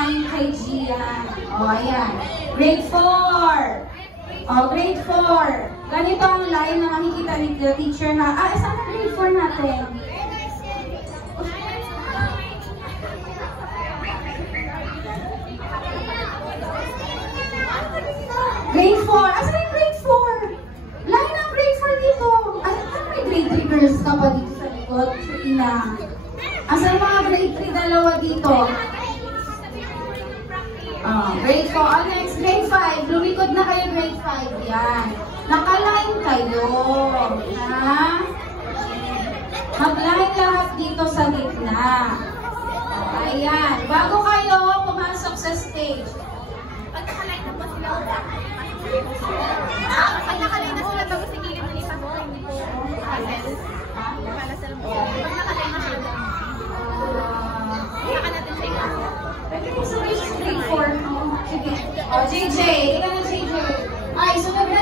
unahin kay Gian. O, ayan. Grade 4. O, grade 4. Ganito ang line na makikita ni the teacher na, saan ang grade 4 natin? Grade 4. Asan yung grade 4? Line ng grade 4 dito. Ay, may grade 3 girls ka pa dito sa likod? So, ina. Asan mga grade 3 dalawa dito? Grade 4. Next, grade 5. Lumikod na kayo grade 5. Yan. Nakaline kayo. Ha? Mag-line lahat dito sa gitna. Ayan. Bago kayo pumasok sa stage. Pag nakaline na po sila, pag nakaline na sila bago sa gilid na lipat ko, hindi po process. Para sa lang po. Pag nakaline na sila, saka natin sa iba. Pwede mo sabihin sa grade 4. Sige. O, JJ. Ikaw na, JJ. Ay, sunod na